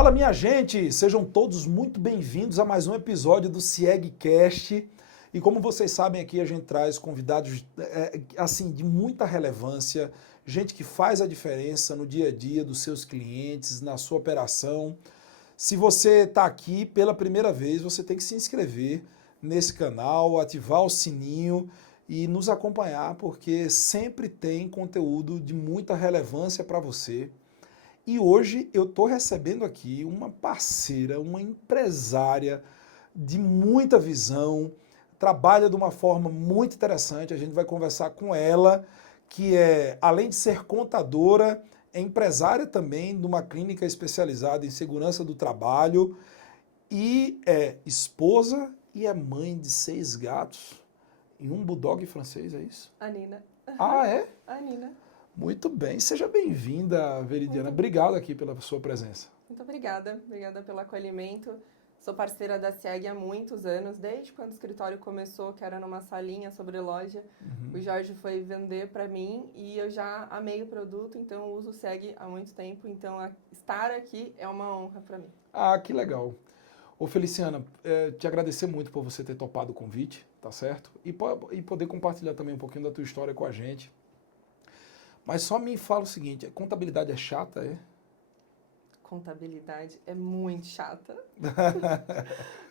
Fala, minha gente! Sejam todos muito bem-vindos a mais um episódio do CIEGcast. E como vocês sabem, aqui a gente traz convidados assim de muita relevância, gente que faz a diferença no dia a dia dos seus clientes, na sua operação. Se você está aqui pela primeira vez, você tem que se inscrever nesse canal, ativar o sininho e nos acompanhar, porque sempre tem conteúdo de muita relevância para você. E hoje eu estou recebendo aqui uma parceira, uma empresária de muita visão, trabalha de uma forma muito interessante. A gente vai conversar com ela, que é, além de ser contadora, é empresária também de uma clínica especializada em segurança do trabalho e é esposa e é mãe de 6 gatos e um bulldog francês, é isso? A Nina. Ah, é? A Nina. Muito bem, seja bem-vinda, Veridiana. Obrigado aqui pela sua presença. Muito obrigada. Obrigada pelo acolhimento. Sou parceira da CIEG há muitos anos, desde quando o escritório começou, que era numa salinha sobre loja. O Jorge foi vender para mim e eu já amei o produto, então eu uso o CIEG há muito tempo. Então, estar aqui é uma honra para mim. Ah, que legal. Ô Feliciana, te agradecer muito por você ter topado o convite, tá certo? E poder compartilhar também um pouquinho da tua história com a gente. Mas só me fala o seguinte, a contabilidade é chata, é? Contabilidade é muito chata.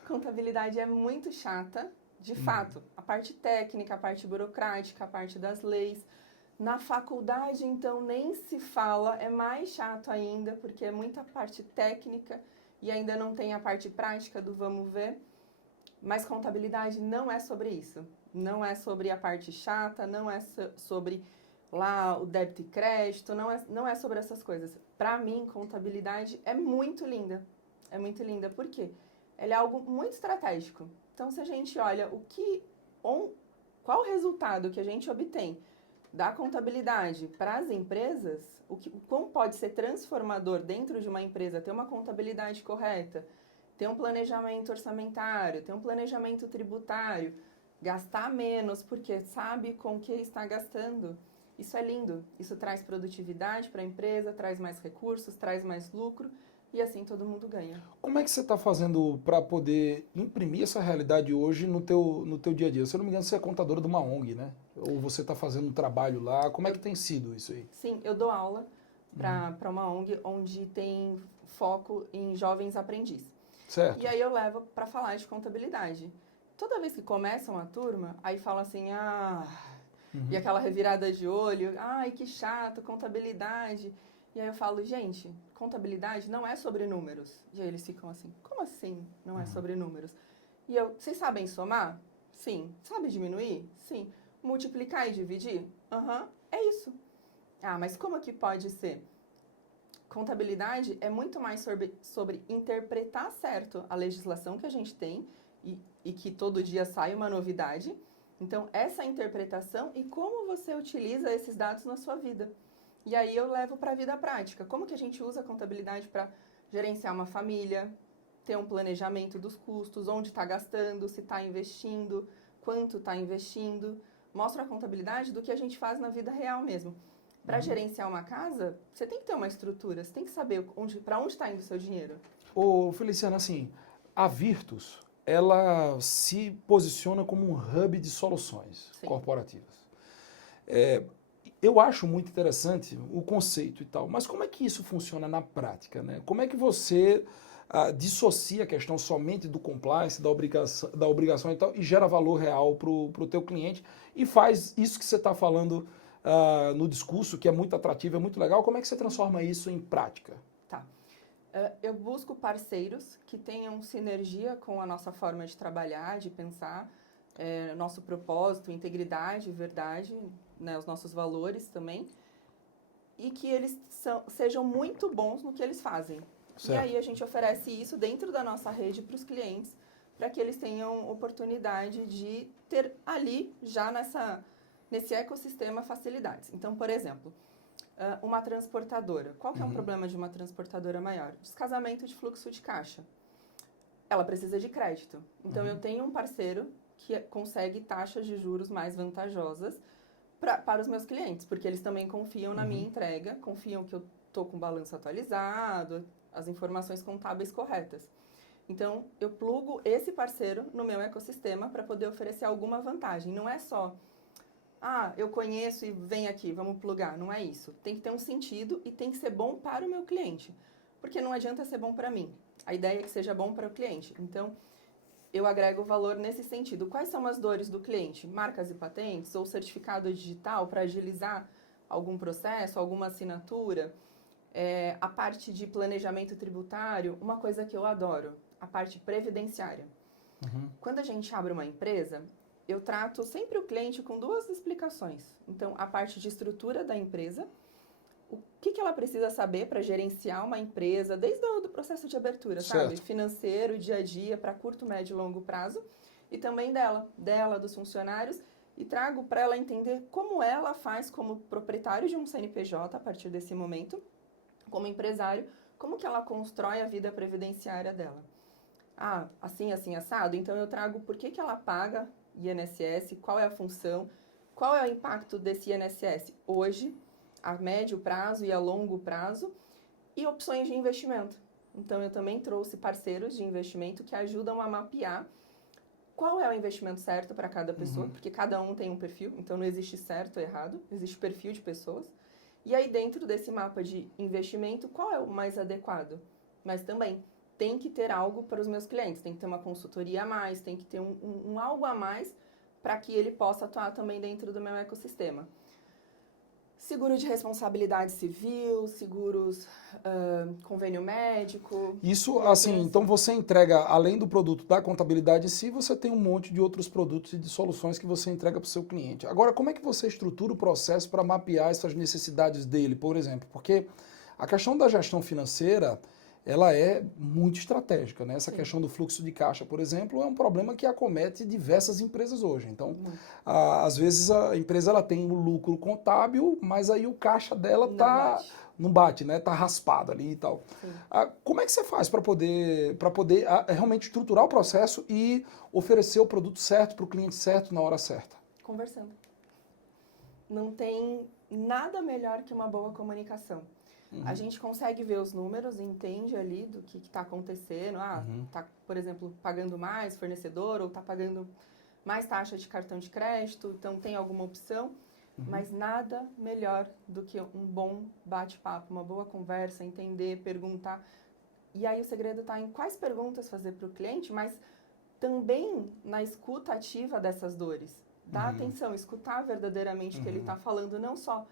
Contabilidade é muito chata, de fato. A parte técnica, a parte burocrática, a parte das leis. Na faculdade, então, nem se fala, é mais chato ainda, porque é muita parte técnica e ainda não tem a parte prática do vamos ver. Mas contabilidade não é sobre isso. Não é sobre a parte chata, não é sobre lá o débito e crédito, não é sobre essas coisas. Para mim, contabilidade é muito linda. É muito linda. Por quê? Ela é algo muito estratégico. Então, se a gente olha qual o resultado que a gente obtém da contabilidade para as empresas, como pode ser transformador dentro de uma empresa, ter uma contabilidade correta, ter um planejamento orçamentário, ter um planejamento tributário, gastar menos porque sabe com que está gastando. Isso é lindo, isso traz produtividade para a empresa, traz mais recursos, traz mais lucro e assim todo mundo ganha. Como é que você está fazendo para poder imprimir essa realidade hoje no teu dia a dia? Se eu não me engano, você é contadora de uma ONG, né? Ou você está fazendo um trabalho lá, como é que tem sido isso aí? Sim, eu dou aula para uma ONG onde tem foco em jovens aprendizes. Certo. E aí eu levo para falar de contabilidade. Toda vez que começa uma turma, aí fala assim, e aquela revirada de olho, ai, que chato, contabilidade. E aí eu falo, gente, contabilidade não é sobre números. E aí eles ficam assim, como assim não é sobre números? E vocês sabem somar? Sim. Sabe diminuir? Sim. Multiplicar e dividir? É isso. Ah, mas como que pode ser? Contabilidade é muito mais sobre interpretar certo a legislação que a gente tem e que todo dia sai uma novidade. Então, essa interpretação e como você utiliza esses dados na sua vida. E aí eu levo para a vida prática. Como que a gente usa a contabilidade para gerenciar uma família, ter um planejamento dos custos, onde está gastando, se está investindo, quanto está investindo. Mostra a contabilidade do que a gente faz na vida real mesmo. Para gerenciar uma casa, você tem que ter uma estrutura, você tem que saber para onde está indo o seu dinheiro. Ô Feliciana, assim, a Virtus, ela se posiciona como um hub de soluções corporativas. Eu acho muito interessante o conceito e tal, mas como é que isso funciona na prática, né? Como é que você dissocia a questão somente do compliance, da obrigação e tal, e gera valor real para o teu cliente e faz isso que você está falando no discurso, que é muito atrativo, é muito legal, como é que você transforma isso em prática? Tá. Eu busco parceiros que tenham sinergia com a nossa forma de trabalhar, de pensar, nosso propósito, integridade, verdade, né, os nossos valores também, e que eles sejam muito bons no que eles fazem. Certo. E aí a gente oferece isso dentro da nossa rede para os clientes, para que eles tenham oportunidade de ter ali, já nesse ecossistema, facilidades. Então, por exemplo, uma transportadora. Qual que é um problema de uma transportadora maior? Descasamento de fluxo de caixa. Ela precisa de crédito. Então, eu tenho um parceiro que consegue taxas de juros mais vantajosas para os meus clientes, porque eles também confiam na minha entrega, confiam que eu estou com o balanço atualizado, as informações contábeis corretas. Então, eu plugo esse parceiro no meu ecossistema para poder oferecer alguma vantagem. Não é só, eu conheço e vem aqui, vamos plugar. Não é isso. Tem que ter um sentido e tem que ser bom para o meu cliente. Porque não adianta ser bom para mim. A ideia é que seja bom para o cliente. Então, eu agrego valor nesse sentido. Quais são as dores do cliente? Marcas e patentes ou certificado digital para agilizar algum processo, alguma assinatura? A parte de planejamento tributário, uma coisa que eu adoro, a parte previdenciária. Quando a gente abre uma empresa, eu trato sempre o cliente com duas explicações. Então, a parte de estrutura da empresa, o que ela precisa saber para gerenciar uma empresa, desde o processo de abertura, sabe? Financeiro, dia a dia, para curto, médio e longo prazo. E também dela, dos funcionários. E trago para ela entender como ela faz como proprietário de um CNPJ a partir desse momento, como empresário, como que ela constrói a vida previdenciária dela. Assim, assado? Então, eu trago por que ela paga INSS, qual é a função, qual é o impacto desse INSS hoje, a médio prazo e a longo prazo, e opções de investimento. Então, eu também trouxe parceiros de investimento que ajudam a mapear qual é o investimento certo para cada pessoa, porque cada um tem um perfil, então não existe certo ou errado, existe perfil de pessoas. E aí, dentro desse mapa de investimento, qual é o mais adequado? Mas também tem que ter algo para os meus clientes, tem que ter uma consultoria a mais, tem que ter um algo a mais para que ele possa atuar também dentro do meu ecossistema. Seguro de responsabilidade civil, seguros, convênio médico. Isso, assim, então você entrega, além do produto da contabilidade em si, você tem um monte de outros produtos e de soluções que você entrega para o seu cliente. Agora, como é que você estrutura o processo para mapear essas necessidades dele, por exemplo? Porque a questão da gestão financeira, ela é muito estratégica, né? Essa questão do fluxo de caixa, por exemplo, é um problema que acomete diversas empresas hoje. Então, às vezes a empresa ela tem o lucro contábil, mas aí o caixa dela não bate, né? Tá raspado ali e tal. Como é que você faz para poder realmente estruturar o processo e oferecer o produto certo para o cliente certo na hora certa? Conversando. Não tem nada melhor que uma boa comunicação. A gente consegue ver os números, entende ali do que está acontecendo. Tá, por exemplo, pagando mais fornecedor ou está pagando mais taxa de cartão de crédito, então tem alguma opção. Mas nada melhor do que um bom bate-papo, uma boa conversa, entender, perguntar. E aí o segredo está em quais perguntas fazer para o cliente, mas também na escuta ativa dessas dores. Dar atenção, escutar verdadeiramente o que ele está falando, não só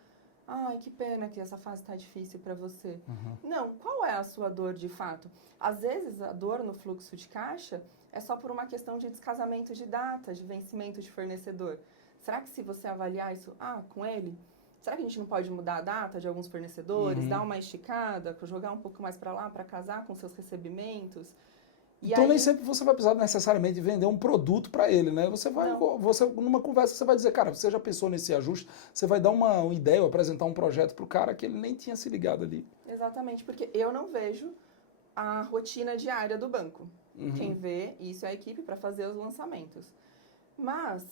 que pena que essa fase está difícil para você. Não, qual é a sua dor de fato? Às vezes, a dor no fluxo de caixa é só por uma questão de descasamento de data, de vencimento de fornecedor. Será que se você avaliar isso, com ele, será que a gente não pode mudar a data de alguns fornecedores, dar uma esticada, jogar um pouco mais para lá, para casar com seus recebimentos? Então nem sempre você vai precisar necessariamente vender um produto para ele, né? Você numa conversa você vai dizer, cara, você já pensou nesse ajuste? Você vai dar uma ideia, apresentar um projeto para o cara que ele nem tinha se ligado ali. Exatamente, porque eu não vejo a rotina diária do banco. Quem vê isso é a equipe para fazer os lançamentos. Mas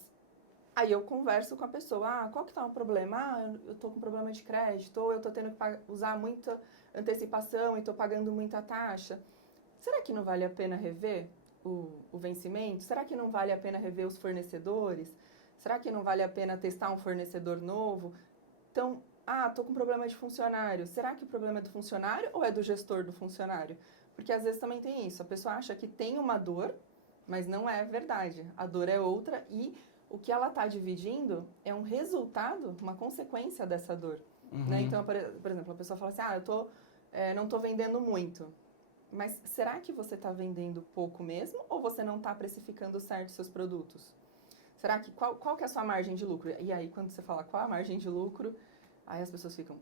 aí eu converso com a pessoa, qual que tá o problema? Eu tô com problema de crédito, ou eu tô tendo que usar muita antecipação e tô pagando muita taxa. Será que não vale a pena rever o vencimento? Será que não vale a pena rever os fornecedores? Será que não vale a pena testar um fornecedor novo? Então, tô com problema de funcionário. Será que o problema é do funcionário ou é do gestor do funcionário? Porque às vezes também tem isso. A pessoa acha que tem uma dor, mas não é verdade. A dor é outra e o que ela está dividindo é um resultado, uma consequência dessa dor. Né? Então, por exemplo, a pessoa fala assim, não estou vendendo muito. Mas será que você está vendendo pouco mesmo ou você não está precificando certo seus produtos? Será que qual que é a sua margem de lucro? E aí, quando você fala qual a margem de lucro, aí as pessoas ficam,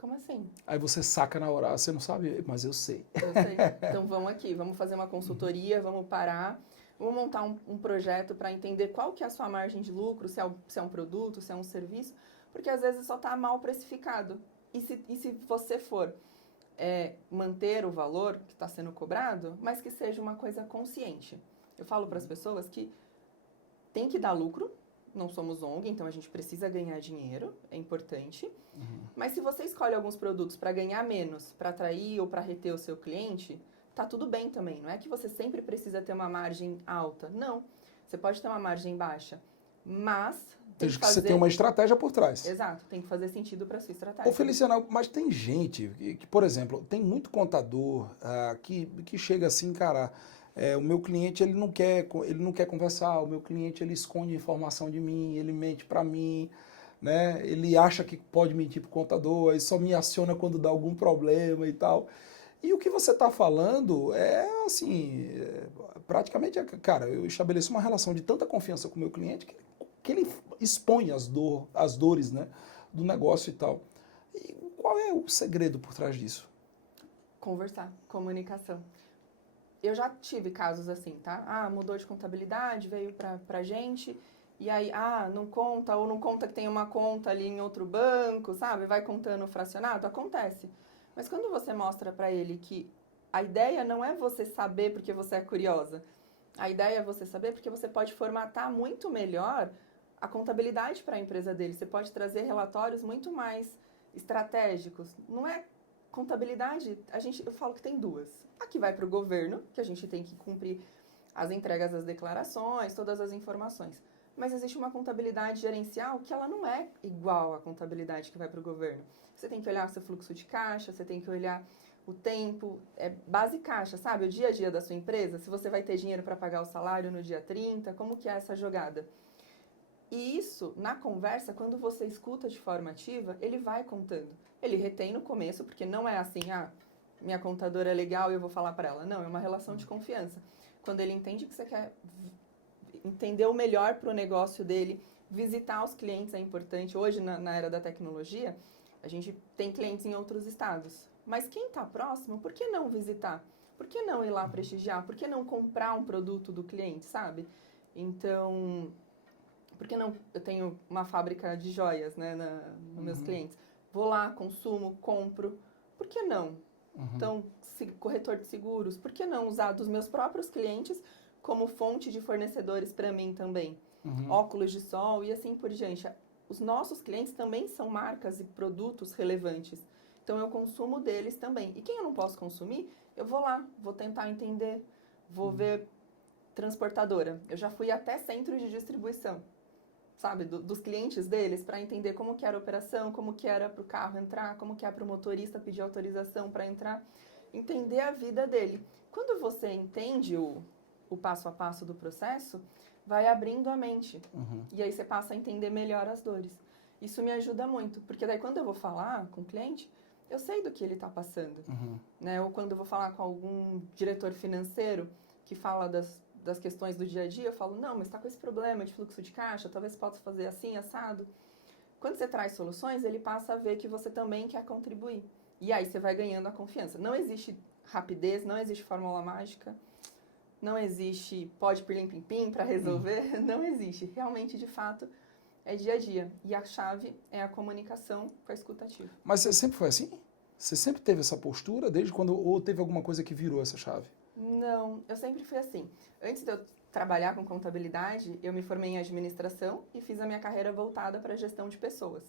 como assim? Aí você saca na hora, você não sabe, mas eu sei. Eu sei. Então vamos aqui, vamos fazer uma consultoria, vamos parar, vamos montar um projeto para entender qual que é a sua margem de lucro, se é um produto, se é um serviço, porque às vezes só está mal precificado. E se você for manter o valor que está sendo cobrado, mas que seja uma coisa consciente. Eu falo para as pessoas que tem que dar lucro, não somos ONG, então a gente precisa ganhar dinheiro, é importante. Mas se você escolhe alguns produtos para ganhar menos, para atrair ou para reter o seu cliente, tá tudo bem também. Não é que você sempre precisa ter uma margem alta. Não. Você pode ter uma margem baixa, mas tem Desde que você tenha uma estratégia por trás. Exato, tem que fazer sentido para sua estratégia. Ô Feliciana, mas tem gente que, por exemplo, tem muito contador que chega assim, cara, o meu cliente ele não quer conversar, o meu cliente ele esconde informação de mim, ele mente para mim, né? Ele acha que pode mentir pro contador, aí só me aciona quando dá algum problema e tal. E o que você está falando é assim, praticamente, cara, eu estabeleço uma relação de tanta confiança com o meu cliente que ele expõe as dores, né, do negócio e tal. E qual é o segredo por trás disso? Conversar, comunicação. Eu já tive casos assim, tá? Mudou de contabilidade, veio pra gente, e aí, não conta, ou não conta que tem uma conta ali em outro banco, sabe? Vai contando fracionado, acontece. Mas quando você mostra pra ele que a ideia não é você saber porque você é curiosa, a ideia é você saber porque você pode formatar muito melhor a contabilidade para a empresa dele. Você pode trazer relatórios muito mais estratégicos. Não é contabilidade, eu falo que tem duas. A que vai para o governo, que a gente tem que cumprir as entregas das declarações, todas as informações. Mas existe uma contabilidade gerencial que ela não é igual à contabilidade que vai para o governo. Você tem que olhar o seu fluxo de caixa, você tem que olhar o tempo, base caixa, sabe? O dia a dia da sua empresa, se você vai ter dinheiro para pagar o salário no dia 30, como que é essa jogada? E isso, na conversa, quando você escuta de forma ativa, ele vai contando. Ele retém no começo, porque não é assim, minha contadora é legal e eu vou falar para ela. Não, é uma relação de confiança. Quando ele entende que você quer entender o melhor para o negócio dele, visitar os clientes é importante. Hoje, na era da tecnologia, a gente tem clientes em outros estados. Mas quem está próximo, por que não visitar? Por que não ir lá prestigiar? Por que não comprar um produto do cliente, sabe? Então, por que não? Eu tenho uma fábrica de joias, né, nos meus clientes. Vou lá, consumo, compro. Por que não? Então, corretor de seguros, por que não usar dos meus próprios clientes como fonte de fornecedores para mim também? Óculos de sol e assim por diante. Os nossos clientes também são marcas e produtos relevantes. Então, eu consumo deles também. E quem eu não posso consumir, eu vou lá, vou tentar entender, vou ver transportadora. Eu já fui até centro de distribuição, sabe, dos clientes deles, para entender como que era a operação, como que era para o carro entrar, como que é para o motorista pedir autorização para entrar, entender a vida dele. Quando você entende o passo a passo do processo, vai abrindo a mente. E aí você passa a entender melhor as dores. Isso me ajuda muito, porque daí quando eu vou falar com o cliente, eu sei do que ele está passando. Né? Ou quando eu vou falar com algum diretor financeiro que fala das questões do dia a dia, eu falo, não, mas está com esse problema de fluxo de caixa, talvez possa fazer assim, assado. Quando você traz soluções, ele passa a ver que você também quer contribuir. E aí você vai ganhando a confiança. Não existe rapidez, não existe fórmula mágica, não existe pode pirlim-pim-pim para resolver, não existe. Realmente, de fato, é dia a dia. E a chave é a comunicação com a escuta ativa. Mas você sempre foi assim? Você sempre teve essa postura, desde quando, ou teve alguma coisa que virou essa chave? Não, eu sempre fui assim. Antes de eu trabalhar com contabilidade, eu me formei em administração e fiz a minha carreira voltada para a gestão de pessoas.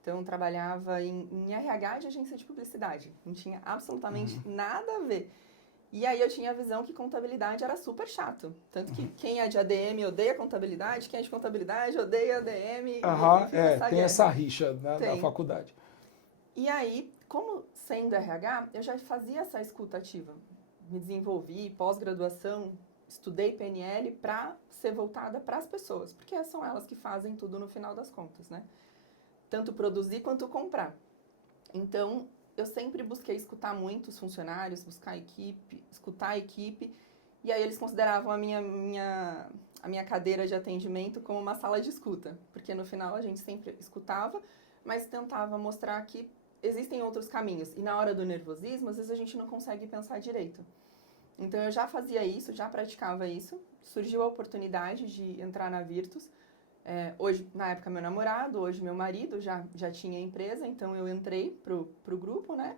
Então, eu trabalhava em RH de agência de publicidade. Não tinha absolutamente nada a ver. E aí eu tinha a visão que contabilidade era super chato. Tanto que quem é de ADM odeia contabilidade, quem é de contabilidade odeia ADM. Tem essa rixa na faculdade. E aí, como sendo RH, eu já fazia essa escuta ativa. Me desenvolvi, pós-graduação, estudei PNL para ser voltada para as pessoas, porque são elas que fazem tudo no final das contas, né? Tanto produzir quanto comprar. Então, eu sempre busquei escutar muito os funcionários, escutar a equipe, e aí eles consideravam a minha cadeira de atendimento como uma sala de escuta, porque no final a gente sempre escutava, mas tentava mostrar que existem outros caminhos. E na hora do nervosismo, às vezes a gente não consegue pensar direito. Então, eu já fazia isso, já praticava isso. Surgiu a oportunidade de entrar na Virtus. Hoje, na época, meu namorado, hoje meu marido já tinha empresa, então eu entrei pro grupo, né,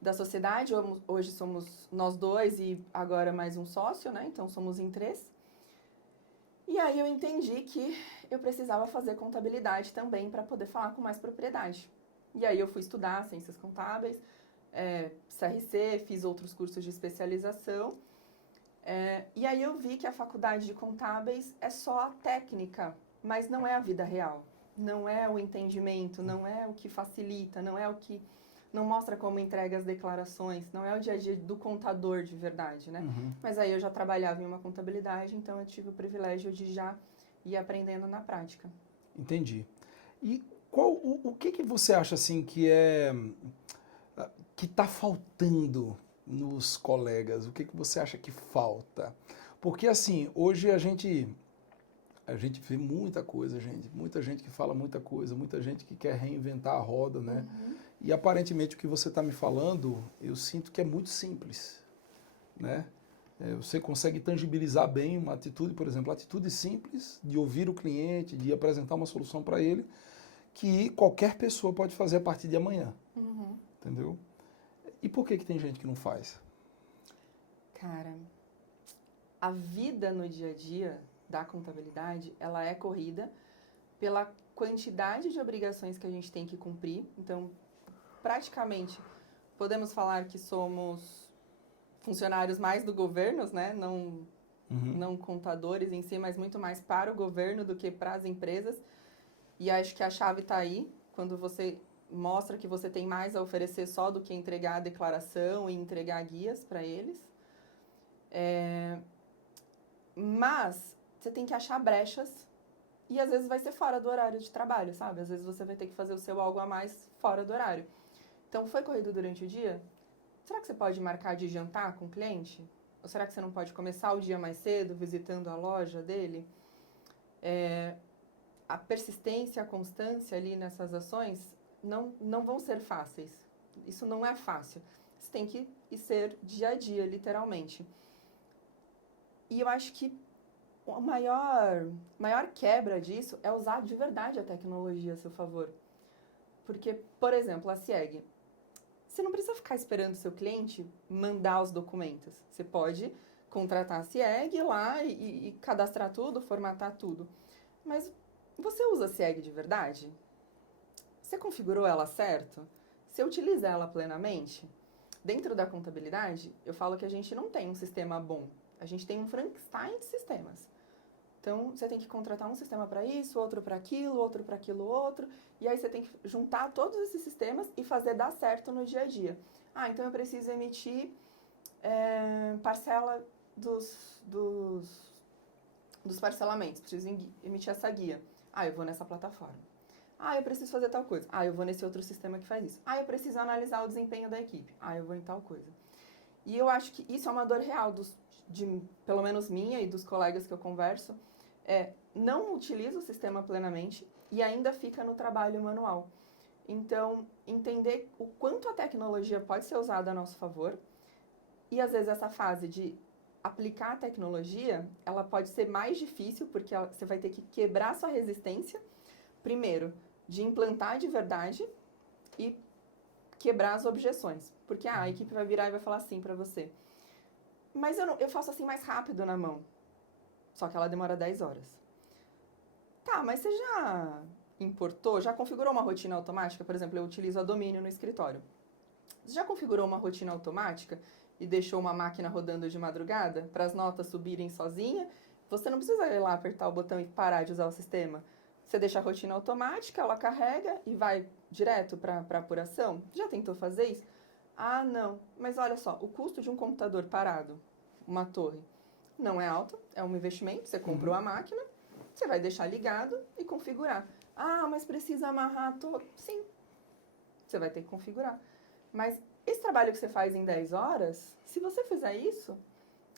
da sociedade. Hoje somos nós dois e agora mais um sócio, né, então somos em 3. E aí eu entendi que eu precisava fazer contabilidade também para poder falar com mais propriedade. E aí eu fui estudar ciências contábeis, CRC, fiz outros cursos de especialização. E aí eu vi que a faculdade de contábeis é só a técnica, mas não é a vida real. Não é o entendimento, não é o que facilita, não é o que... Não mostra como entrega as declarações, não é o dia a dia do contador de verdade, né? Uhum. Mas aí eu já trabalhava em uma contabilidade, então eu tive o privilégio de já ir aprendendo na prática. Entendi. E o que você acha assim que está faltando nos colegas? O que você acha que falta? Porque assim, hoje a gente vê muita coisa, gente. Muita gente que fala muita coisa, muita gente que quer reinventar a roda, né? Uhum. E aparentemente o que você está me falando, eu sinto que é muito simples, né? Você consegue tangibilizar bem uma atitude, por exemplo, atitude simples de ouvir o cliente, de apresentar uma solução para ele, que qualquer pessoa pode fazer a partir de amanhã, Uhum. entendeu? E por que tem gente que não faz? Cara, a vida no dia a dia da contabilidade, ela é corrida pela quantidade de obrigações que a gente tem que cumprir. Então, praticamente, podemos falar que somos funcionários mais do governo, né? Não contadores em si, mas muito mais para o governo do que para as empresas. E acho que a chave está aí, quando você mostra que você tem mais a oferecer só do que entregar a declaração e entregar guias para eles. Mas você tem que achar brechas e às vezes vai ser fora do horário de trabalho, sabe? Às vezes você vai ter que fazer o seu algo a mais fora do horário. Então, foi corrido durante o dia? Será que você pode marcar de jantar com o cliente? Ou será que você não pode começar o dia mais cedo, visitando a loja dele? A persistência, a constância ali nessas ações não vão ser fáceis. Isso não é fácil. Isso tem que ser dia a dia, literalmente. E eu acho que a maior quebra disso é usar de verdade a tecnologia a seu favor. Porque, por exemplo, a CIEG, você não precisa ficar esperando o seu cliente mandar os documentos. Você pode contratar a CIEG, ir lá e cadastrar tudo, formatar tudo. Mas você usa a CIEG de verdade? Você configurou ela certo? Você utiliza ela plenamente? Dentro da contabilidade, eu falo que a gente não tem um sistema bom. A gente tem um Frankenstein de sistemas. Então, você tem que contratar um sistema para isso, outro para aquilo, outro para aquilo outro. E aí você tem que juntar todos esses sistemas e fazer dar certo no dia a dia. Ah, então eu preciso emitir parcela dos parcelamentos. Preciso emitir essa guia. Ah, eu vou nessa plataforma. Ah, eu preciso fazer tal coisa. Ah, eu vou nesse outro sistema que faz isso. Ah, eu preciso analisar o desempenho da equipe. Ah, eu vou em tal coisa. E eu acho que isso é uma dor real, pelo menos minha e dos colegas que eu converso, não utiliza o sistema plenamente e ainda fica no trabalho manual. Então, entender o quanto a tecnologia pode ser usada a nosso favor e, às vezes, essa fase de aplicar a tecnologia, ela pode ser mais difícil porque você vai ter que quebrar sua resistência, primeiro, de implantar de verdade e quebrar as objeções. Porque a equipe vai virar e vai falar assim para você: mas eu faço assim mais rápido na mão. Só que ela demora 10 horas. Tá, mas você já importou, já configurou uma rotina automática? Por exemplo, eu utilizo a Domínio no escritório. Você já configurou uma rotina automática e deixou uma máquina rodando de madrugada para as notas subirem sozinha? Você não precisa ir lá apertar o botão e parar de usar o sistema. Você deixa a rotina automática, ela carrega e vai direto para apuração. Já tentou fazer isso? Ah, não. Mas olha só, o custo de um computador parado, uma torre, não é alto, é um investimento. Você comprou a máquina, você vai deixar ligado e configurar. Ah, mas precisa amarrar todo. Sim, você vai ter que configurar. Mas esse trabalho que você faz em 10 horas, se você fizer isso,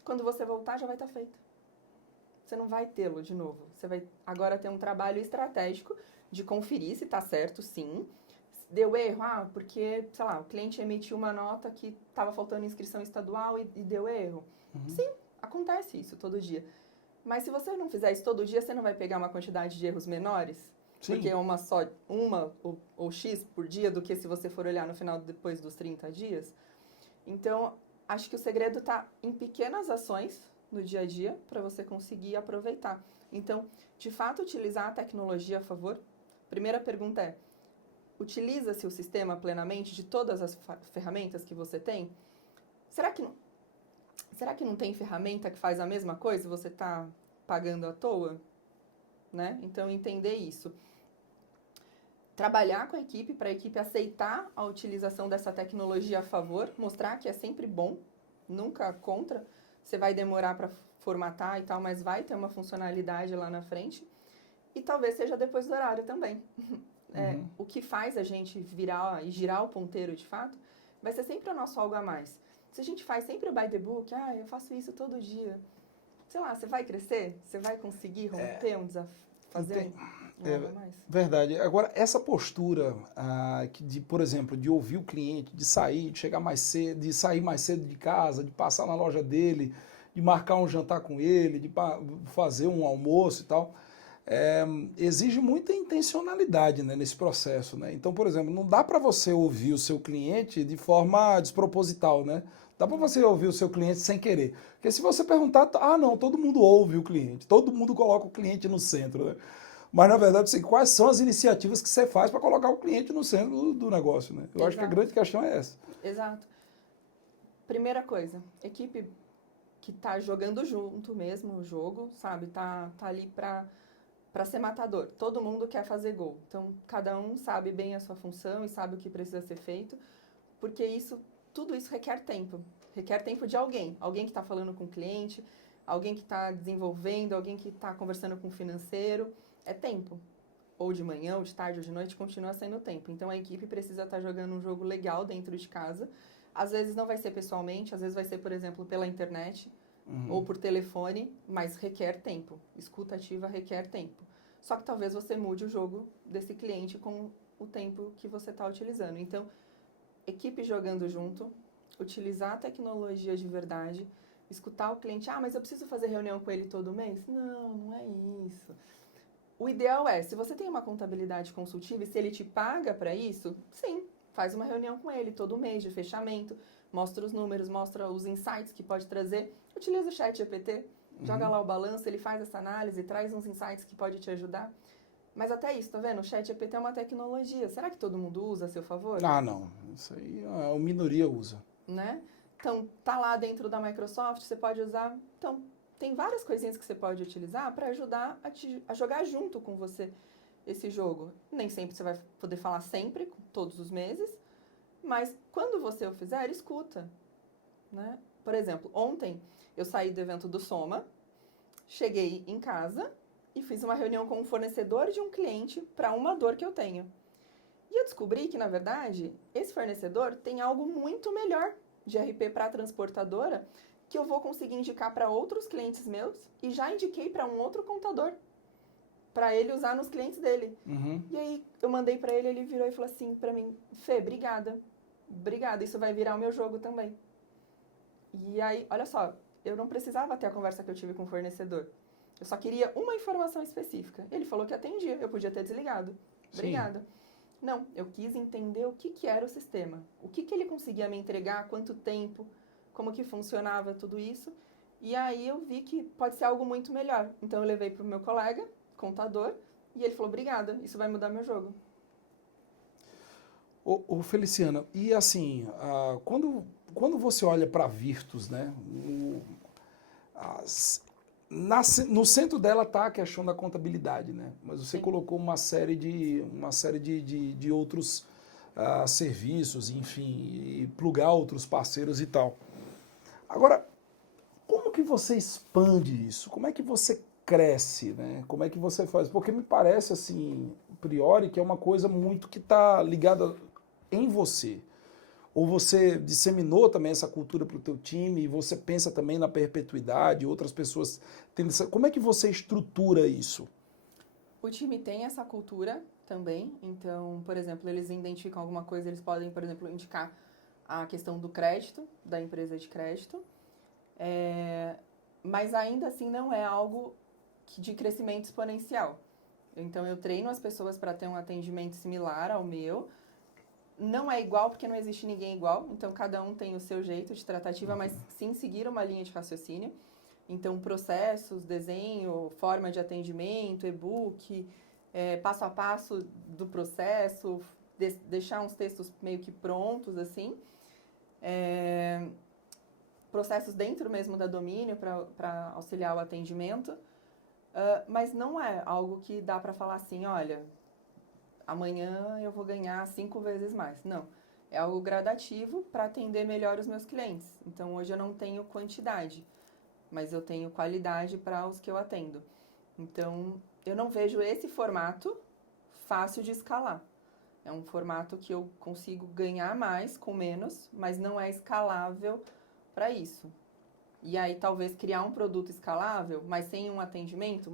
quando você voltar já vai estar feito. Você não vai tê-lo de novo. Você vai agora ter um trabalho estratégico de conferir se está certo, sim. Deu erro? Ah, porque, sei lá, o cliente emitiu uma nota que estava faltando inscrição estadual e deu erro. Sim, acontece isso todo dia. Mas se você não fizer isso todo dia, você não vai pegar uma quantidade de erros menores? Sim. Porque é uma ou X por dia do que se você for olhar no final, depois dos 30 dias. Então, acho que o segredo está em pequenas ações no dia a dia para você conseguir aproveitar. Então, de fato, utilizar a tecnologia a favor. Primeira pergunta é: utiliza-se o sistema plenamente de todas as ferramentas que você tem? Será que não tem ferramenta que faz a mesma coisa e você está pagando à toa? Né? Então, entender isso. Trabalhar com a equipe para a equipe aceitar a utilização dessa tecnologia a favor, mostrar que é sempre bom, nunca contra. Você vai demorar para formatar e tal, mas vai ter uma funcionalidade lá na frente. E talvez seja depois do horário também. O que faz a gente virar e girar o ponteiro de fato, vai ser sempre o nosso algo a mais. Se a gente faz sempre o by the book, eu faço isso todo dia, sei lá, você vai crescer? Você vai conseguir romper um desafio, fazer um algo a mais? Verdade. Agora, essa postura, por exemplo, de ouvir o cliente, de sair, de chegar mais cedo, de sair mais cedo de casa, de passar na loja dele, de marcar um jantar com ele, de fazer um almoço e tal, exige muita intencionalidade, né, nesse processo, né? Então, por exemplo, não dá para você ouvir o seu cliente de forma desproposital, né? Dá para você ouvir o seu cliente sem querer. Porque se você perguntar, não, todo mundo ouve o cliente, todo mundo coloca o cliente no centro, né? Mas, na verdade, assim, quais são as iniciativas que você faz para colocar o cliente no centro do negócio, né? Eu acho que a grande questão é essa. Exato. Primeira coisa, equipe que tá jogando junto mesmo o jogo, sabe? Tá ali para ser matador. Todo mundo quer fazer gol. Então, cada um sabe bem a sua função e sabe o que precisa ser feito, porque tudo isso requer tempo. Requer tempo de alguém. Alguém que está falando com o cliente, alguém que está desenvolvendo, alguém que está conversando com o financeiro. É tempo. Ou de manhã, ou de tarde, ou de noite, continua sendo tempo. Então, a equipe precisa estar jogando um jogo legal dentro de casa. Às vezes não vai ser pessoalmente, às vezes vai ser, por exemplo, pela internet, ou por telefone, mas requer tempo. Escuta ativa requer tempo. Só que talvez você mude o jogo desse cliente com o tempo que você está utilizando. Então, equipe jogando junto, utilizar a tecnologia de verdade, escutar o cliente. Mas eu preciso fazer reunião com ele todo mês? Não é isso. O ideal é, se você tem uma contabilidade consultiva e se ele te paga para isso, sim, faz uma reunião com ele todo mês de fechamento, mostra os números, mostra os insights que pode trazer, utiliza o chat GPT, joga lá o balanço, ele faz essa análise, traz uns insights que pode te ajudar. Mas até isso, tá vendo? O chat GPT é uma tecnologia. Será que todo mundo usa a seu favor? Não. Isso aí a minoria usa. Né? Então, tá lá dentro da Microsoft, você pode usar. Então, tem várias coisinhas que você pode utilizar para ajudar a jogar junto com você esse jogo. Nem sempre você vai poder falar sempre, todos os meses, mas quando você o fizer, escuta. Né? Por exemplo, ontem eu saí do evento do Soma, cheguei em casa e fiz uma reunião com um fornecedor de um cliente para uma dor que eu tenho. E eu descobri que, na verdade, esse fornecedor tem algo muito melhor de RP para a transportadora que eu vou conseguir indicar para outros clientes meus e já indiquei para um outro contador para ele usar nos clientes dele. E aí eu mandei para ele, ele virou e falou assim para mim: Fê, obrigada, isso vai virar o meu jogo também. E aí, olha só, eu não precisava ter a conversa que eu tive com o fornecedor. Eu só queria uma informação específica. Ele falou que atendia, eu podia ter desligado. Obrigada. Sim. Não, eu quis entender o que era o sistema. O que ele conseguia me entregar, quanto tempo, como que funcionava tudo isso. E aí eu vi que pode ser algo muito melhor. Então eu levei para o meu colega, contador, e ele falou: obrigada, isso vai mudar meu jogo. Ô Feliciana, e assim, quando você olha para a Virtus, né, no centro dela está a questão da contabilidade, né? Mas você colocou uma série de outros serviços, enfim, e plugar outros parceiros e tal. Agora, como que você expande isso? Como é que você cresce, né? Como é que você faz? Porque me parece, assim, a priori, que é uma coisa muito que está ligada em você. Ou você disseminou também essa cultura para o teu time e você pensa também na perpetuidade, outras pessoas têm essa... Como é que você estrutura isso? O time tem essa cultura também, então, por exemplo, eles identificam alguma coisa, eles podem, por exemplo, indicar a questão do crédito, da empresa de crédito, mas ainda assim não é algo de crescimento exponencial. Então, eu treino as pessoas para ter um atendimento similar ao meu. Não é igual porque não existe ninguém igual, então cada um tem o seu jeito de tratativa, mas sim seguir uma linha de raciocínio. Então, processos, desenho, forma de atendimento, e-book, passo a passo do processo, deixar uns textos meio que prontos, assim. Processos dentro mesmo da Domínio para auxiliar o atendimento. Mas não é algo que dá para falar assim, olha, amanhã eu vou ganhar 5 vezes mais. Não. É algo gradativo para atender melhor os meus clientes. Então, hoje eu não tenho quantidade, mas eu tenho qualidade para os que eu atendo. Então, eu não vejo esse formato fácil de escalar. É um formato que eu consigo ganhar mais com menos, mas não é escalável para isso. E aí, talvez criar um produto escalável, mas sem um atendimento,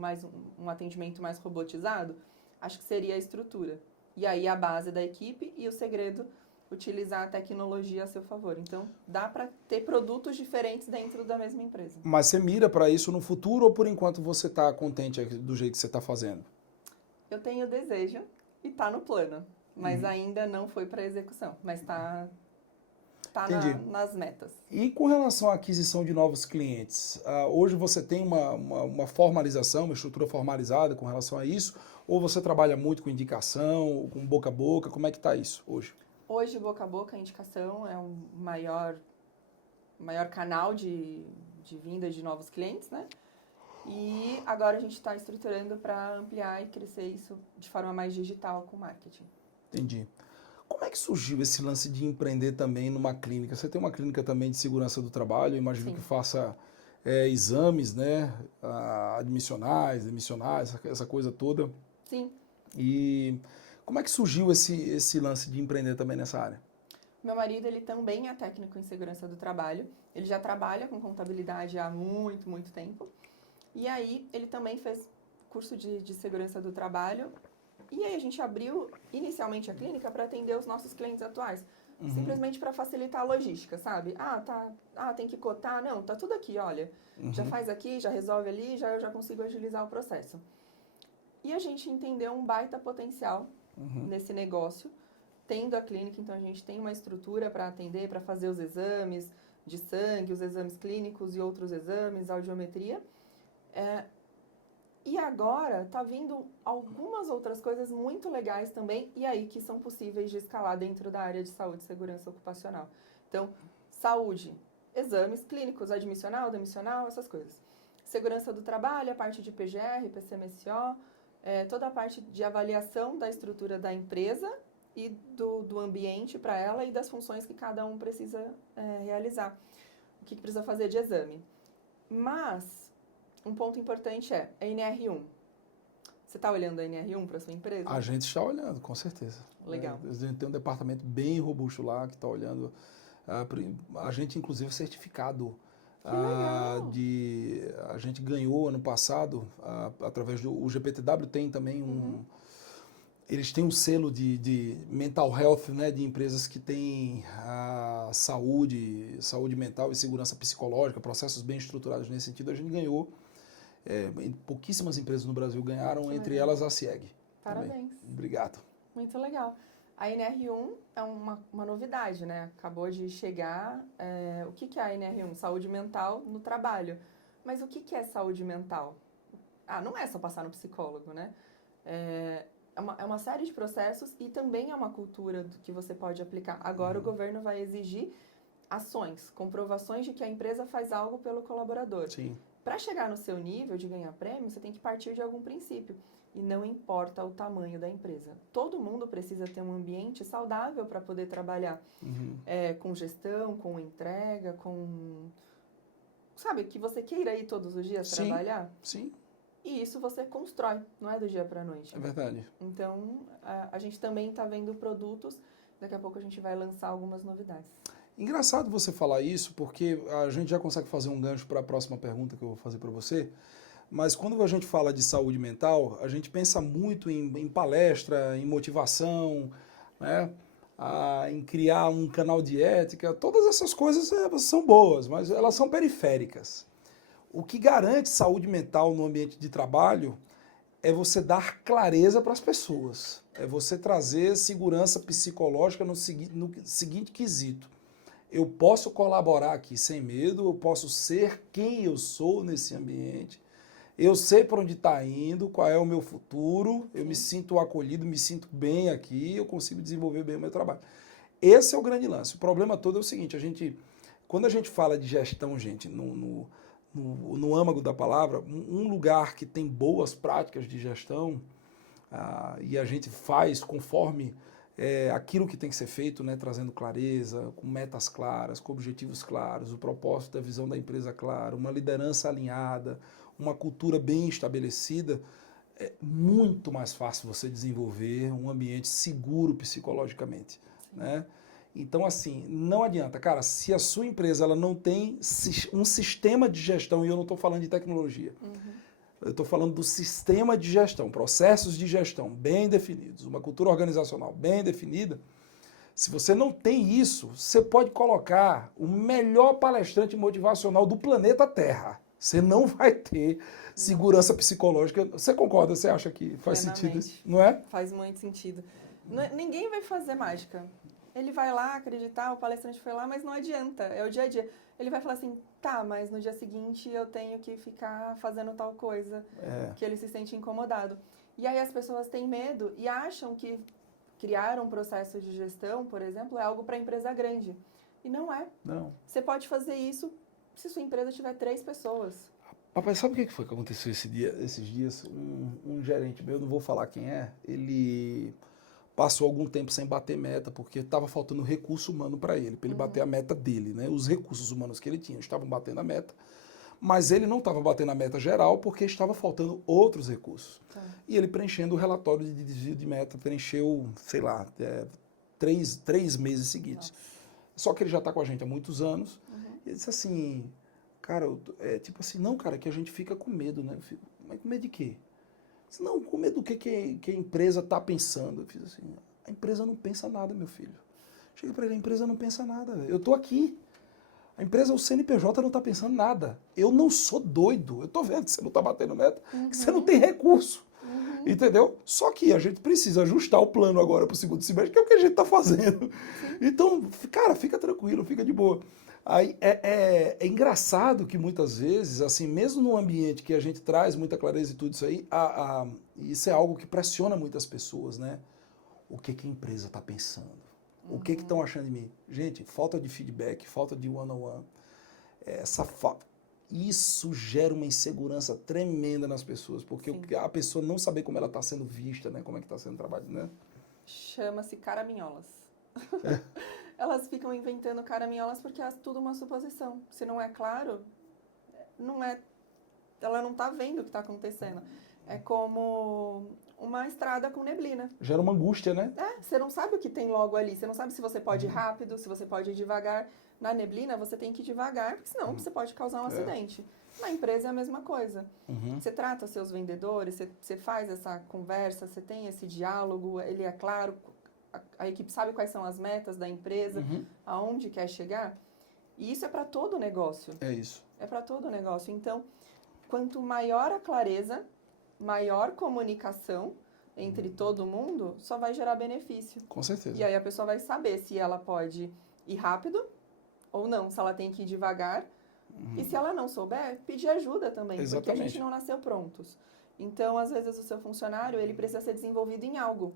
um atendimento mais robotizado, acho que seria a estrutura. E aí, a base da equipe e o segredo, utilizar a tecnologia a seu favor. Então, dá para ter produtos diferentes dentro da mesma empresa. Mas você mira para isso no futuro ou por enquanto você está contente do jeito que você está fazendo? Eu tenho desejo e está no plano, mas ainda não foi para execução, mas está nas metas. E com relação à aquisição de novos clientes, hoje você tem uma formalização, uma estrutura formalizada com relação a isso? Ou você trabalha muito com indicação, com boca a boca? Como é que está isso hoje? Hoje, boca a boca, a indicação é o maior canal de vinda de novos clientes, né? E agora a gente está estruturando para ampliar e crescer isso de forma mais digital com marketing. Entendi. Como é que surgiu esse lance de empreender também numa clínica? Você tem uma clínica também de segurança do trabalho, imagino Sim. que faça exames, né? Admissionais, demissionais, essa coisa toda. Sim. E como é que surgiu esse lance de empreender também nessa área? Meu marido, ele também é técnico em segurança do trabalho. Ele já trabalha com contabilidade há muito, muito tempo. E aí, ele também fez curso de segurança do trabalho. E aí, a gente abriu inicialmente a clínica para atender os nossos clientes atuais. Simplesmente para facilitar a logística, sabe? Tem que cotar. Não, tá tudo aqui, olha. Já faz aqui, já resolve ali, eu já consigo agilizar o processo. E a gente entendeu um baita potencial nesse negócio, tendo a clínica. Então, a gente tem uma estrutura para atender, para fazer os exames de sangue, os exames clínicos e outros exames, audiometria. E agora está vindo algumas outras coisas muito legais também, e aí que são possíveis de escalar dentro da área de saúde e segurança ocupacional. Então, saúde, exames clínicos, admissional, demissional, essas coisas. Segurança do trabalho, a parte de PGR, PCMSO, toda a parte de avaliação da estrutura da empresa e do ambiente para ela e das funções que cada um precisa realizar. O que precisa fazer de exame. Mas um ponto importante é a NR1. Você está olhando a NR1 para sua empresa? A gente está olhando, com certeza. Legal. A gente tem um departamento bem robusto lá que está olhando. A gente, inclusive, certificado. A gente ganhou ano passado, através do GPTW, tem também eles têm um selo de mental health, né, de empresas que têm saúde mental e segurança psicológica, processos bem estruturados nesse sentido. A gente ganhou, pouquíssimas empresas no Brasil ganharam, entre elas a CIEG. Parabéns. Também. Obrigado. Muito legal. A NR1 é uma novidade, né? Acabou de chegar. O que é a NR1? Saúde mental no trabalho. Mas o que é saúde mental? Não é só passar no psicólogo, né? É uma série de processos e também é uma cultura que você pode aplicar. Agora o governo vai exigir ações, comprovações de que a empresa faz algo pelo colaborador. Sim. Para chegar no seu nível de ganhar prêmio, você tem que partir de algum princípio. E não importa o tamanho da empresa. Todo mundo precisa ter um ambiente saudável para poder trabalhar. Com gestão, com entrega, sabe, que você queira ir todos os dias trabalhar. Sim. E isso você constrói, não é do dia para a noite. É verdade. Então, a gente também está vendo produtos. Daqui a pouco a gente vai lançar algumas novidades. Engraçado você falar isso, porque a gente já consegue fazer um gancho para a próxima pergunta que eu vou fazer para você. Mas quando a gente fala de saúde mental, a gente pensa muito em palestra, em motivação, né? Em criar um canal de ética. Todas essas coisas são boas, mas elas são periféricas. O que garante saúde mental no ambiente de trabalho é você dar clareza para as pessoas. É você trazer segurança psicológica no seguinte quesito. eu posso colaborar aqui sem medo, eu posso ser quem eu sou nesse ambiente, eu sei para onde está indo, qual é o meu futuro, eu me sinto acolhido, me sinto bem aqui, eu consigo desenvolver bem o meu trabalho. Esse é o grande lance. O problema todo é o seguinte, quando a gente fala de gestão, gente, no âmago da palavra, um lugar que tem boas práticas de gestão, e a gente faz conforme aquilo que tem que ser feito, né, trazendo clareza, com metas claras, com objetivos claros, o propósito da visão da empresa clara, uma liderança alinhada, uma cultura bem estabelecida, é muito mais fácil você desenvolver um ambiente seguro psicologicamente, né? Então, assim, não adianta, cara, se a sua empresa ela não tem um sistema de gestão, e eu não estou falando de tecnologia, eu estou falando do sistema de gestão, processos de gestão bem definidos, uma cultura organizacional bem definida, se você não tem isso, você pode colocar o melhor palestrante motivacional do planeta Terra. Você não vai ter segurança psicológica. Você concorda? Você acha que faz sentido isso? Não é? Faz muito sentido. Ninguém vai fazer mágica. Ele vai lá acreditar, o palestrante foi lá, mas não adianta. É o dia a dia. Ele vai falar assim, tá, mas no dia seguinte eu tenho que ficar fazendo tal coisa, que ele se sente incomodado. E aí as pessoas têm medo e acham que criar um processo de gestão, por exemplo, é algo para empresa grande. E não é. Não. Você pode fazer isso se sua empresa tiver 3 pessoas. Papai, sabe o que foi que aconteceu esses dias? Um gerente meu, não vou falar quem é, ele passou algum tempo sem bater meta, porque estava faltando recurso humano para ele bater a meta dele, né? Os recursos humanos que ele tinha estavam batendo a meta, mas ele não estava batendo a meta geral porque estava faltando outros recursos. E ele preenchendo o relatório de desvio de meta, preencheu, sei lá, 3 meses seguidos. Só que ele já está com a gente há muitos anos. E ele disse assim, cara, tipo assim, não, cara, que a gente fica com medo, né? Eu fico, mas com medo de quê? Disse, não, com medo do que a empresa está pensando. Eu fiz assim, a empresa não pensa nada, meu filho. Chega para ele, a empresa não pensa nada. Eu estou aqui. A empresa, o CNPJ não está pensando nada. Eu não sou doido. Eu estou vendo que você não está batendo meta, que você não tem recurso. Entendeu? Só que a gente precisa ajustar o plano agora para o segundo semestre, que é o que a gente está fazendo. Então, cara, fica tranquilo, fica de boa. Aí é engraçado que muitas vezes, assim, mesmo num ambiente que a gente traz muita clareza e tudo isso aí, isso é algo que pressiona muitas pessoas, né? O que a empresa está pensando? O que estão achando de mim? Gente, falta de feedback, falta de one-on-one, isso gera uma insegurança tremenda nas pessoas, porque a pessoa não saber como ela está sendo vista, né? Como é que está sendo trabalhado, né? Chama-se caraminholas. Elas ficam inventando caraminholas porque é tudo uma suposição. Se não é claro, ela não está vendo o que está acontecendo. É como uma estrada com neblina. Gera uma angústia, né? Você não sabe o que tem logo ali. Você não sabe se você pode ir rápido, se você pode ir devagar. Na neblina, você tem que ir devagar, porque senão você pode causar um acidente. Na empresa é a mesma coisa. Você trata seus vendedores, você faz essa conversa, você tem esse diálogo, ele é claro, a equipe sabe quais são as metas da empresa, aonde quer chegar. E isso é para todo negócio. É isso. É para todo negócio. Então, quanto maior a clareza, maior comunicação entre todo mundo, só vai gerar benefício. Com certeza. E aí a pessoa vai saber se ela pode ir rápido ou não, se ela tem que ir devagar. E se ela não souber, pedir ajuda também. Exatamente. Porque a gente não nasceu prontos. Então, às vezes, o seu funcionário, ele precisa ser desenvolvido em algo.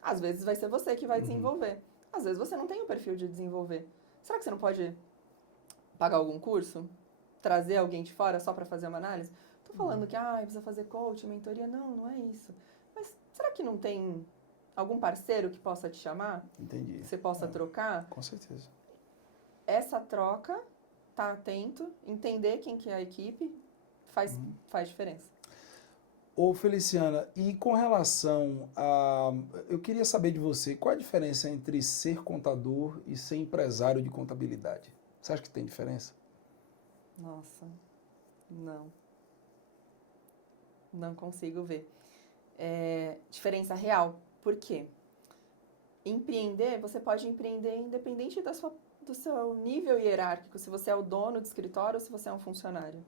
Às vezes vai ser você que vai desenvolver. Às vezes você não tem o perfil de desenvolver. Será que você não pode pagar algum curso? Trazer alguém de fora só para fazer uma análise? Tô falando que precisa fazer coaching, mentoria. Não, não é isso. Mas será que não tem algum parceiro que possa te chamar? Entendi. Que você possa trocar? Com certeza. Essa troca, tá atento, entender quem que é a equipe, faz diferença. Ô Feliciana, e com relação a... Eu queria saber de você, qual a diferença entre ser contador e ser empresário de contabilidade? Você acha que tem diferença? Nossa, não. Não consigo ver. Diferença real. Por quê? Empreender, você pode empreender independente do seu nível hierárquico, se você é o dono do escritório ou se você é um funcionário.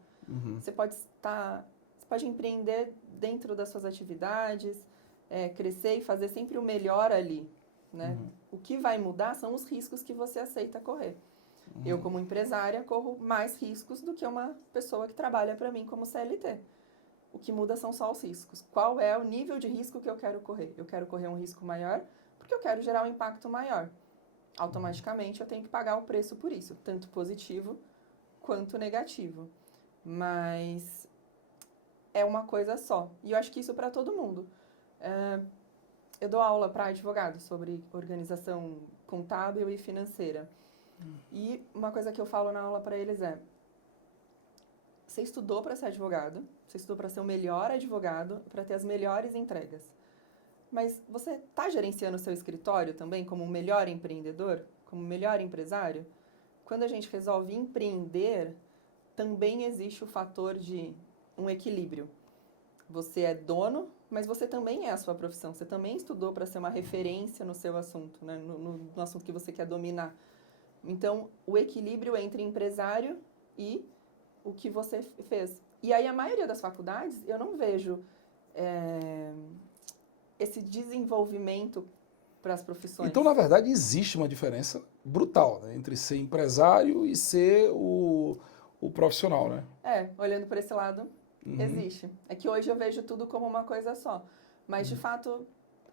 Você pode empreender dentro das suas atividades, crescer e fazer sempre o melhor ali, né? O que vai mudar são os riscos que você aceita correr. Eu, como empresária, corro mais riscos do que uma pessoa que trabalha para mim como CLT. O que muda são só os riscos. Qual é o nível de risco que eu quero correr? Eu quero correr um risco maior porque eu quero gerar um impacto maior. Automaticamente eu tenho que pagar o preço por isso, tanto positivo quanto negativo. Mas é uma coisa só. E eu acho que isso para todo mundo. Eu dou aula para advogados sobre organização contábil e financeira. E uma coisa que eu falo na aula para eles é: você estudou para ser advogado, você estudou para ser o melhor advogado, para ter as melhores entregas. Mas você está gerenciando o seu escritório também como o melhor empreendedor, como o melhor empresário? Quando a gente resolve empreender, também existe o fator de um equilíbrio. Você é dono, mas você também é a sua profissão. Você também estudou para ser uma referência no seu assunto, né? no assunto que você quer dominar. Então, o equilíbrio entre empresário e o que você fez. E aí, a maioria das faculdades, eu não vejo esse desenvolvimento para as profissões. Então, na verdade, existe uma diferença brutal, né, entre ser empresário e ser o profissional, né? Olhando por esse lado, existe. É que hoje eu vejo tudo como uma coisa só. Mas, de fato,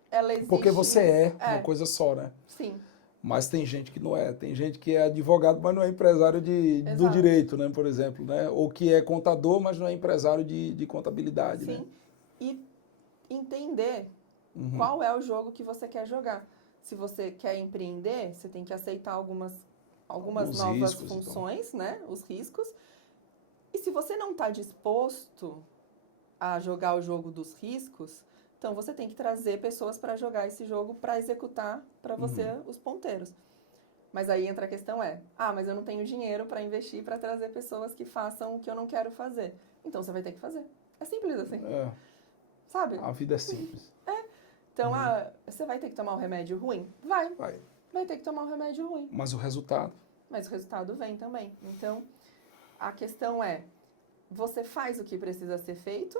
ela existe. Porque você é uma coisa só, né? Sim. Mas tem gente que não é. Tem gente que é advogado, mas não é empresário do direito, né, por exemplo, né? Ou que é contador, mas não é empresário de contabilidade, Sim. né? E entender qual é o jogo que você quer jogar. Se você quer empreender, você tem que aceitar algumas novas funções, então, né? Os riscos. E se você não está disposto a jogar o jogo dos riscos, então você tem que trazer pessoas para jogar esse jogo, para executar para você os ponteiros. Mas aí entra a questão mas eu não tenho dinheiro para investir, para trazer pessoas que façam o que eu não quero fazer. Então você vai ter que fazer. É simples assim. Sabe? A vida é simples. Então, você vai ter que tomar um remédio ruim? Vai. Vai ter que tomar um remédio ruim. Mas o resultado? Mas o resultado vem também. Então, a questão é, você faz o que precisa ser feito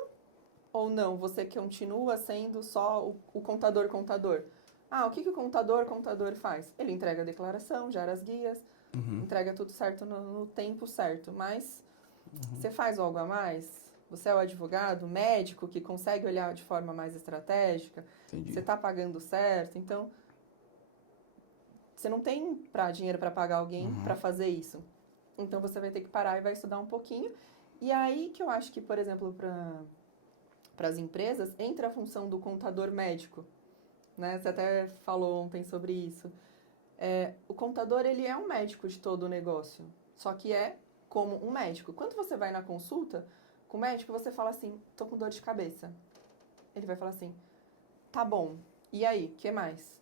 ou não? Você continua sendo só o contador? O que o contador faz? Ele entrega a declaração, gera as guias, entrega tudo certo no tempo certo. Mas você faz algo a mais? Você é o advogado, médico, que consegue olhar de forma mais estratégica? Entendi. Você está pagando certo? Então, você não tem dinheiro para pagar alguém para fazer isso. Então, você vai ter que parar e vai estudar um pouquinho. E aí que eu acho que, por exemplo, para as empresas, entra a função do contador médico. Né? Você até falou ontem sobre isso. O contador, ele é um médico de todo o negócio. Só que é como um médico. Quando você vai na consulta com o médico, você fala assim, tô com dor de cabeça. Ele vai falar assim, tá bom, e aí, o que mais?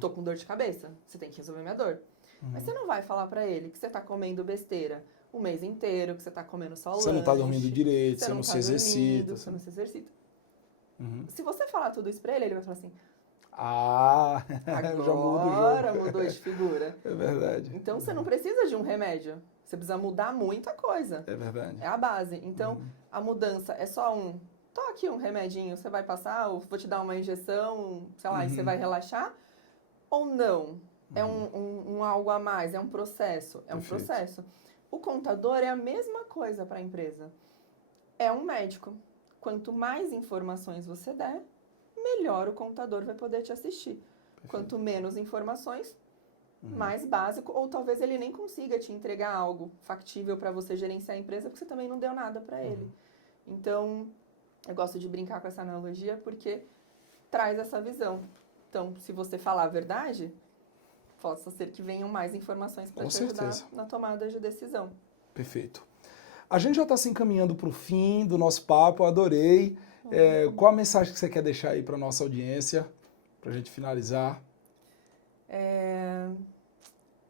Tô com dor de cabeça, você tem que resolver minha dor. Mas você não vai falar pra ele que você tá comendo besteira o mês inteiro, que você tá comendo só lanche. Você não tá dormindo direito, você não se exercita. Você não se exercita. Se você falar tudo isso pra ele, ele vai falar assim, já muda o jogo. Agora mudou de figura. É verdade. Então, você não precisa de um remédio. Você precisa mudar muita coisa. É verdade. É a base. Então, a mudança é só tô aqui um remedinho, você vai passar, ou vou te dar uma injeção, sei lá, e você vai relaxar? Ou não? É um algo a mais, é um processo. É um processo. O contador é a mesma coisa para a empresa. É um médico. Quanto mais informações você der, melhor o contador vai poder te assistir. Perfeito. Quanto menos informações, mais básico, ou talvez ele nem consiga te entregar algo factível para você gerenciar a empresa, porque você também não deu nada para ele. Então, eu gosto de brincar com essa analogia porque traz essa visão. Então, se você falar a verdade, possa ser que venham mais informações para te ajudar na tomada de decisão. Perfeito. A gente já está se encaminhando para o fim do nosso papo, eu adorei. Qual a mensagem que você quer deixar aí para a nossa audiência, para a gente finalizar?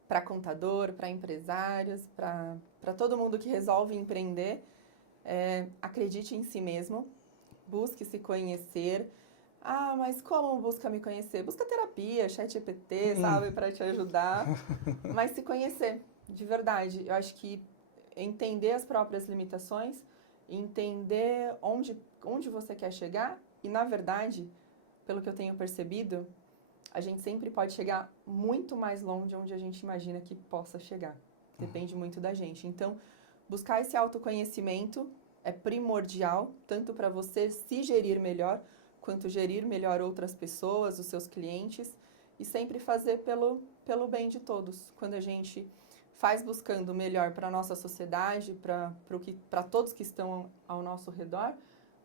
Para contador, para empresários, para todo mundo que resolve empreender, acredite em si mesmo, busque se conhecer. Mas como busca me conhecer? Busca terapia, ChatGPT, sabe, para te ajudar. Mas se conhecer, de verdade. Eu acho que entender as próprias limitações, entender onde você quer chegar e, na verdade, pelo que eu tenho percebido, a gente sempre pode chegar muito mais longe onde a gente imagina que possa chegar. Depende muito da gente. Então, buscar esse autoconhecimento é primordial, tanto para você se gerir melhor, quanto gerir melhor outras pessoas, os seus clientes, e sempre fazer pelo bem de todos. Quando a gente faz buscando o melhor para a nossa sociedade, para todos que estão ao nosso redor,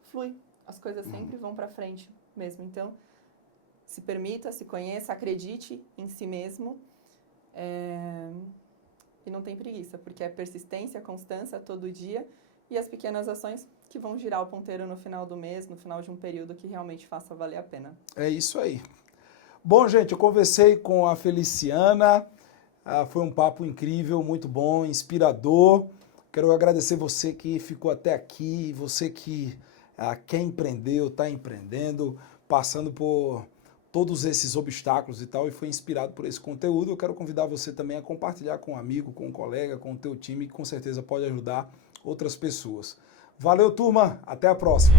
flui. As coisas sempre vão para frente mesmo. Então, se permita, se conheça, acredite em si mesmo. E não tem preguiça, porque é persistência, constância todo dia e as pequenas ações que vão girar o ponteiro no final do mês, no final de um período que realmente faça valer a pena. É isso aí. Bom, gente, eu conversei com a Feliciana, foi um papo incrível, muito bom, inspirador. Quero agradecer você que ficou até aqui, você que quer empreender ou está empreendendo, passando por todos esses obstáculos e tal, e foi inspirado por esse conteúdo. Eu quero convidar você também a compartilhar com um amigo, com um colega, com o teu time, que com certeza pode ajudar outras pessoas. Valeu, turma! Até a próxima!